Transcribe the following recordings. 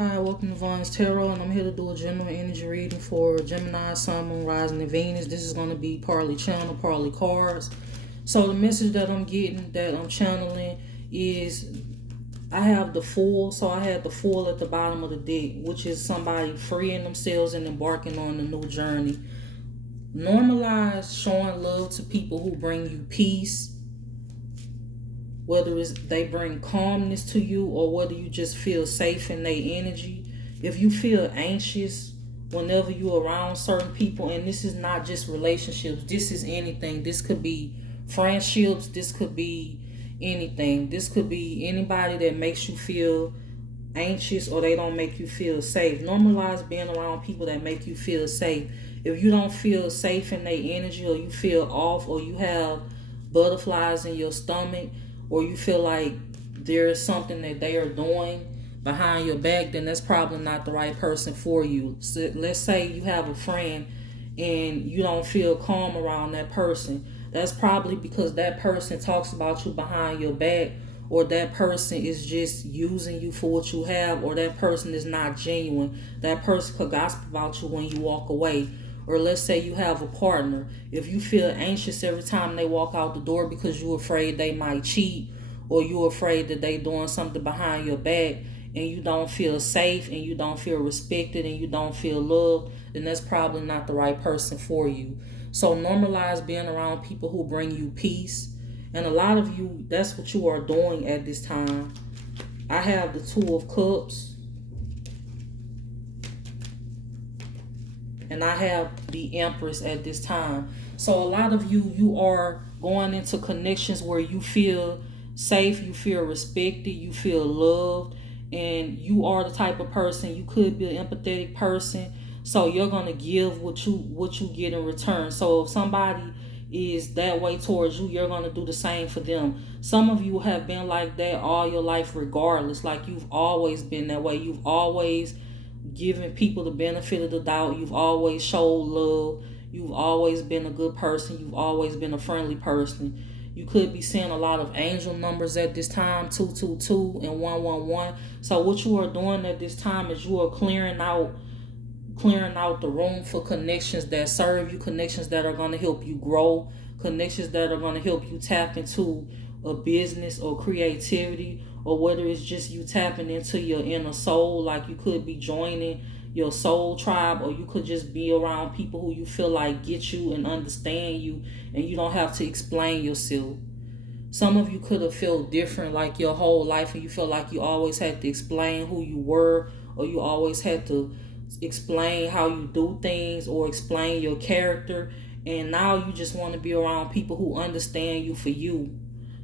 Hi, welcome to Vaughn's Tarot, and I'm here to do a general energy reading for Gemini, Sun, Moon, Rising, and Venus. This is going to be partly channel, partly cards. So the message that I'm getting, that I'm channeling, is I have the Fool. So I had the Fool at the bottom of the deck, which is somebody freeing themselves and embarking on a new journey. Normalize showing love to people who bring you peace, whether it's they bring calmness to you or whether you just feel safe in their energy. If you feel anxious whenever you're around certain people, and this is not just relationships, this is anything. This could be friendships, this could be anything. This could be anybody that makes you feel anxious or they don't make you feel safe. Normalize being around people that make you feel safe. If you don't feel safe in their energy, or you feel off, or you have butterflies in your stomach, or you feel like there's something that they are doing behind your back, then that's probably not the right person for you. So let's say you have a friend and you don't feel calm around that person. That's probably because that person talks about you behind your back, or that person is just using you for what you have, or that person is not genuine. That person could gossip about you when you walk away. Or let's say you have a partner. If you feel anxious every time they walk out the door because you're afraid they might cheat, or you're afraid that they doing something behind your back, and you don't feel safe, and you don't feel respected, and you don't feel loved, then that's probably not the right person for you. So normalize being around people who bring you peace. And a lot of you, that's what you are doing at this time. I have the Two of Cups, and I have the Empress at this time. So a lot of you, you are going into connections where you feel safe, you feel respected, you feel loved, and you are the type of person, you could be an empathetic person. So you're gonna give what you get in return. So if somebody is that way towards you, you're gonna do the same for them. Some of you have been like that all your life regardless. Like you've always been that way. You've always giving people the benefit of the doubt. You've always showed love. You've always been a good person. You've always been a friendly person. You could be seeing a lot of angel numbers at this time, 222 and 111. So what you are doing at this time is you are clearing out the room for connections that serve you, connections that are going to help you grow, connections that are going to help you tap into a business or creativity, or whether it's just you tapping into your inner soul. Like you could be joining your soul tribe, or you could just be around people who you feel like get you and understand you, and you don't have to explain yourself. Some of you could have felt different like your whole life, and you feel like you always had to explain who you were, or you always had to explain how you do things, or explain your character. And now you just want to be around people who understand you for you.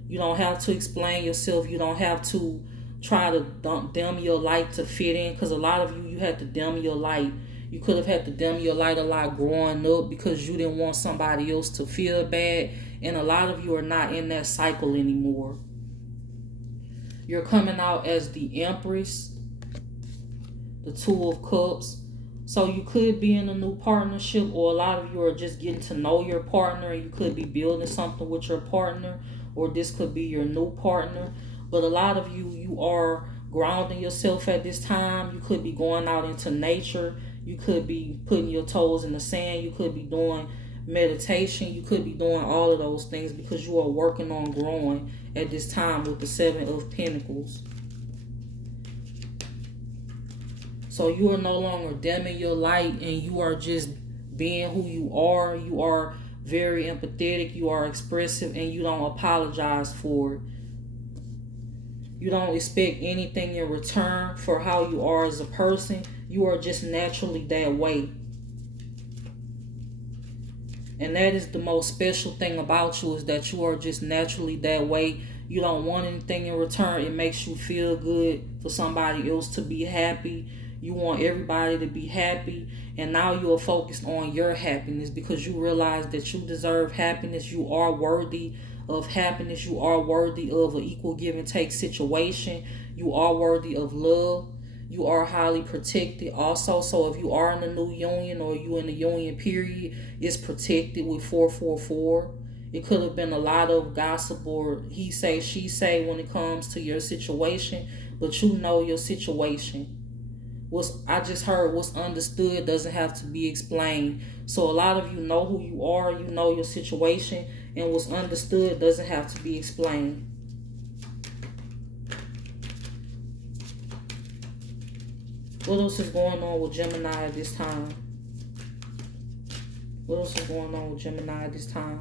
You don't have to explain yourself. You don't have to try to dim your light to fit in, because a lot of you had to dim your light. You could have had to dim your light a lot growing up because you didn't want somebody else to feel bad. And a lot of you are not in that cycle anymore. You're coming out as the Empress, the Two of Cups. So you could be in a new partnership, or a lot of you are just getting to know your partner, and you could be building something with your partner, or this could be your new partner. But a lot of you, you are grounding yourself at this time. You could be going out into nature. You could be putting your toes in the sand. You could be doing meditation. You could be doing all of those things because you are working on growing at this time with the Seven of Pentacles. So you are no longer dimming your light, and you are just being who you are. You are very empathetic, you are expressive, and you don't apologize for it. You don't expect anything in return for how you are as a person. You are just naturally that way. And that is the most special thing about you, is that you are just naturally that way. You don't want anything in return. It makes you feel good for somebody else to be happy. You want everybody to be happy. And now you are focused on your happiness because you realize that you deserve happiness. You are worthy of happiness. You are worthy of an equal give and take situation. You are worthy of love. You are highly protected also. So if you are in a new union, or you in the union period, it's protected with 444. It could have been a lot of gossip or he say, she say when it comes to your situation, but you know your situation. I just heard what's understood doesn't have to be explained. So a lot of you know who you are, you know your situation, and what's understood doesn't have to be explained. What else is going on with Gemini at this time? What else is going on with Gemini at this time?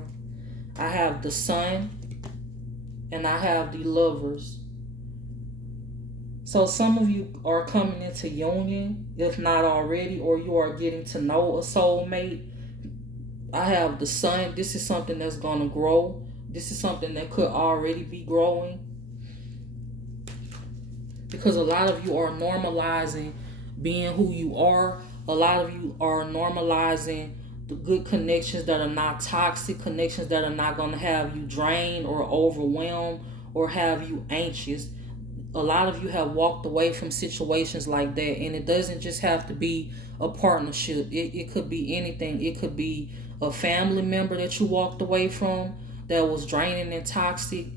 I have the Sun and I have the Lovers. So some of you are coming into union, if not already, or you are getting to know a soulmate. I have the Sun. This is something that's going to grow. This is something that could already be growing. Because a lot of you are normalizing being who you are. A lot of you are normalizing the good connections that are not toxic, connections that are not going to have you drained or overwhelmed or have you anxious. A lot of you have walked away from situations like that, and it doesn't just have to be a partnership. It could be anything. It could be a family member that you walked away from that was draining and toxic.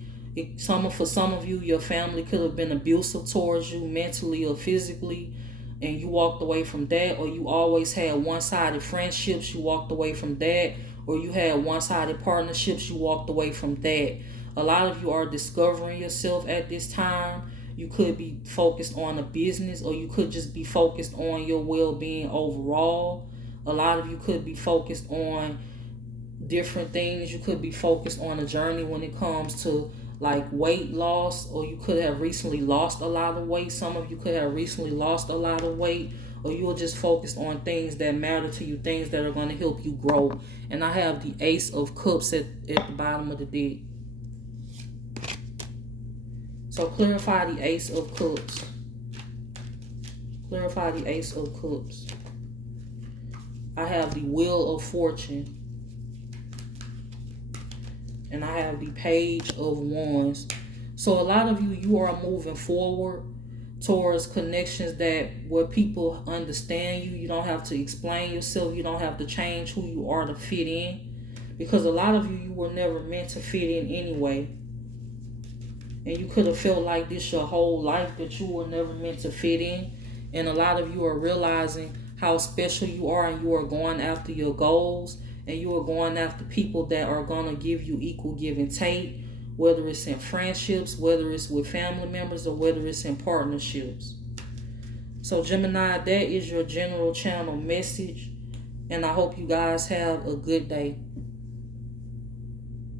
For some of you, your family could have been abusive towards you mentally or physically, and you walked away from that. Or you always had one-sided friendships, you walked away from that. Or you had one-sided partnerships, you walked away from that. A lot of you are discovering yourself at this time. You could be focused on a business, or you could just be focused on your well-being overall. A lot of you could be focused on different things. You could be focused on a journey when it comes to like weight loss, or you could have recently lost a lot of weight. Some of you could have recently lost a lot of weight, or you are just focused on things that matter to you, things that are going to help you grow. And I have the Ace of Cups at the bottom of the deck. So clarify the Ace of Cups. Clarify the Ace of Cups. I have the Wheel of Fortune. And I have the Page of Wands. So a lot of you are moving forward towards connections that where people understand you. You don't have to explain yourself. You don't have to change who you are to fit in. Because a lot of you were never meant to fit in anyway. And you could have felt like this your whole life, that you were never meant to fit in. And a lot of you are realizing how special you are, and you are going after your goals, and you are going after people that are going to give you equal give and take, whether it's in friendships, whether it's with family members, or whether it's in partnerships. So Gemini, that is your general channel message, and I hope you guys have a good day.